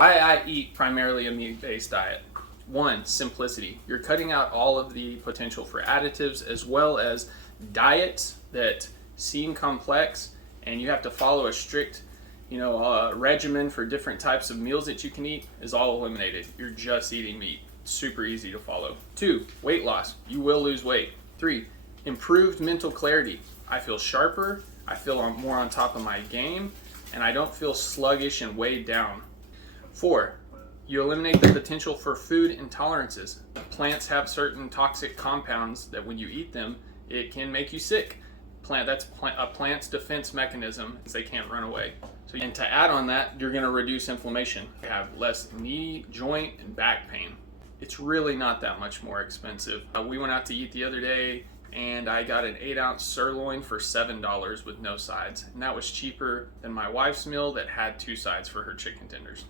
I eat primarily a meat-based diet. One, simplicity. You're cutting out all of the potential for additives as well as diets that seem complex and you have to follow a strict regimen for different types of meals that you can eat is all eliminated. You're just eating meat. Super easy to follow. 2, weight loss. You will lose weight. 3, improved mental clarity. I feel sharper, I feel more on top of my game, and I don't feel sluggish and weighed down. 4, you eliminate the potential for food intolerances. Plants have certain toxic compounds that when you eat them, it can make you sick. That's a plant's defense mechanism, is they can't run away. And to add on that, you're going to reduce inflammation. You have less knee, joint, and back pain. It's really not that much more expensive. We went out to eat the other day and I got an 8-ounce sirloin for $7 with no sides. And that was cheaper than my wife's meal that had 2 sides for her chicken tenders.